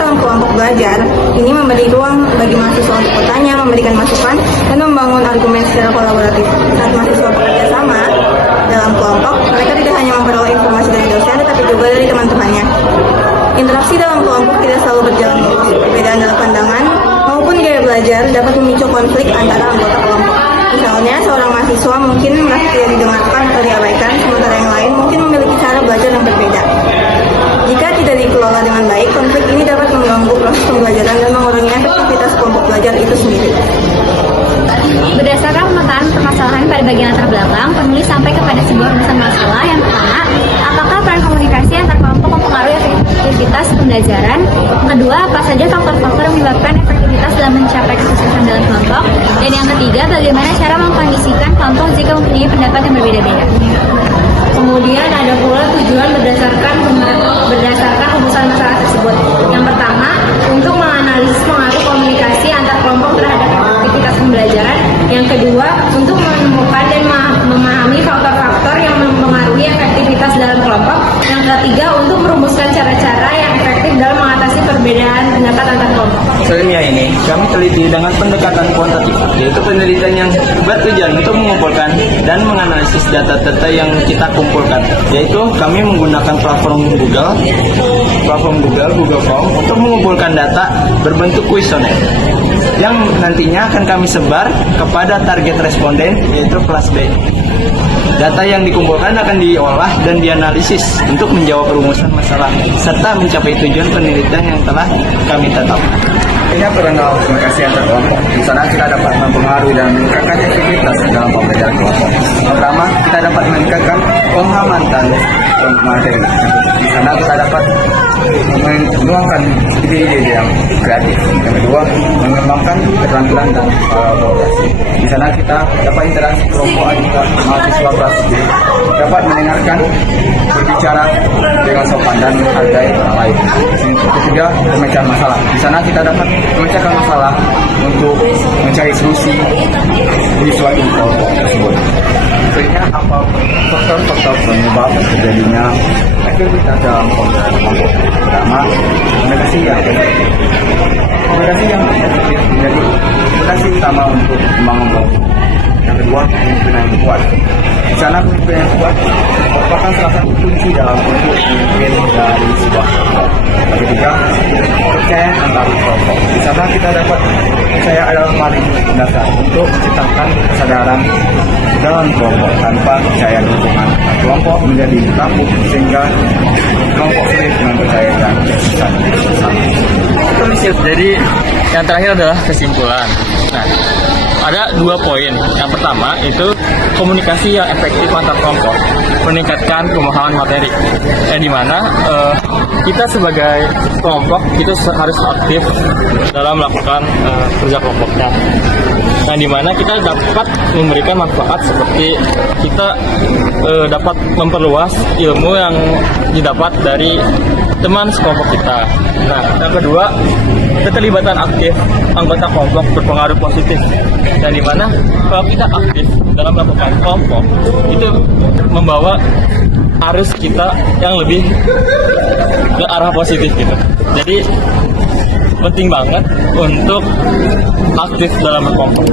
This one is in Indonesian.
dalam kelompok belajar ini memberi ruang bagi mahasiswa untuk bertanya, memberikan masukan, dan membangun argumen secara kolaboratif. Saat mahasiswa bekerja sama dalam kelompok, mereka tidak hanya memperoleh informasi dari dosen, tetapi juga dari teman-temannya. Interaksi dalam kelompok tidak selalu berjalan mulus. Perbedaan dalam pandangan maupun gaya belajar dapat memicu konflik antara anggota kelompok. Misalnya, seorang mahasiswa mungkin merasa tidak didengarkan atau diabaikan, sementara yang lain mungkin memiliki cara belajar yang berbeda. Jika tidak dikelola dengan baik, konflik ini dapat mengganggu proses pembelajaran dan mengurangi efektivitas kelompok belajar itu sendiri. Berdasarkan pemetaan permasalahan pada bagian latar belakang, penulis sampai kepada sebuah rumusan masalah. Yang pertama, apakah peran komunikasi antar kelompok mempengaruhi efektivitas pembelajaran? Yang kedua, apa saja faktor-faktor yang menyebabkan efektivitas dalam mencapai kesuksesan dalam kelompok? Dan yang ketiga, bagaimana cara mengkondisikan kelompok jika mempunyai pendapat yang berbeda-beda? Kemudian ada pula tujuan berdasarkan rumusan masalah tersebut. Yang pertama, untuk menganalisis pengaruh komunikasi antar kelompok terhadap aktivitas pembelajaran. Yang kedua, untuk menemukan dan memahami faktor-faktor yang mempengaruhi efektivitas dalam kelompok. Yang ketiga, untuk merumuskan cara-cara yang efektif dalam mengatasi perbedaan pendapat antar kelompok. Selanjutnya ini, kami teliti dengan pendekatan kuantitatif, yaitu penelitian yang bertujuan untuk mengumpulkan dan menganalisis data-data yang kita kumpulkan, yaitu kami menggunakan platform Google Form untuk mengumpulkan data berbentuk kuesioner yang nantinya akan kami sebar kepada target responden, yaitu kelas B. Data yang dikumpulkan akan diolah dan dianalisis untuk menjawab rumusan masalah serta mencapai tujuan penelitian yang telah kami tetapkan. Ini peran dalam komunikasi antar kelompok. Di sana kita dapat mempengaruhi dan meningkatkan efektivitas dalam pembelajaran kelompok. Pertama, kita dapat meningkatkan pemahaman dan materi. Di sana kita dapat menuangkan ide-ide yang kreatif. Yang kedua, mengembangkan keterampilan dan kolaborasi. Di sana kita dapat interaksi kelompok antar mahasiswa kelas B, dapat mendengarkan, berbicara dengan sopan dan menghargai orang lain. Yang ketiga, pemecahan masalah. Di sana kita dapat memecahkan masalah untuk mencari solusi di suatu kelompok tersebut. Sebenarnya apa faktor-faktor penyebab terjadinya efektivitas dalam pembelajaran kelompok? Pertama, komunikasi yang efektif. Menjadi fondasi utama untuk membangun kelompok. Yang kedua, kepemimpinan yang kuat. Di sana kepemimpinan yang kuat merupakan salah satu kunci dalam bentuk pemimpin dari sebuah kelompok. Yang ketiga, kepercayaan antar kelompok. Di sana kita dapat percaya adalah paling dasar untuk menciptakan kesadaran dalam kelompok. Tanpa percaya dukungan kelompok menjadi takut sehingga kelompok sulit mempercayakan keputusan bersama. Jadi yang terakhir adalah kesimpulan. Nah, ada 2 poin. Yang pertama itu komunikasi yang efektif antar kelompok meningkatkan pemahaman materi. Di mana kita sebagai kelompok itu harus aktif dalam melakukan kerja kelompoknya. Nah, di mana kita dapat memberikan manfaat seperti kita dapat memperluas ilmu yang didapat dari teman sekelompok kita. Nah, yang kedua, keterlibatan aktif anggota kelompok berpengaruh positif. Dan di mana kalau kita aktif dalam melakukan kelompok itu membawa arus kita yang lebih ke arah positif gitu. Jadi penting banget untuk aktif dalam berkelompok.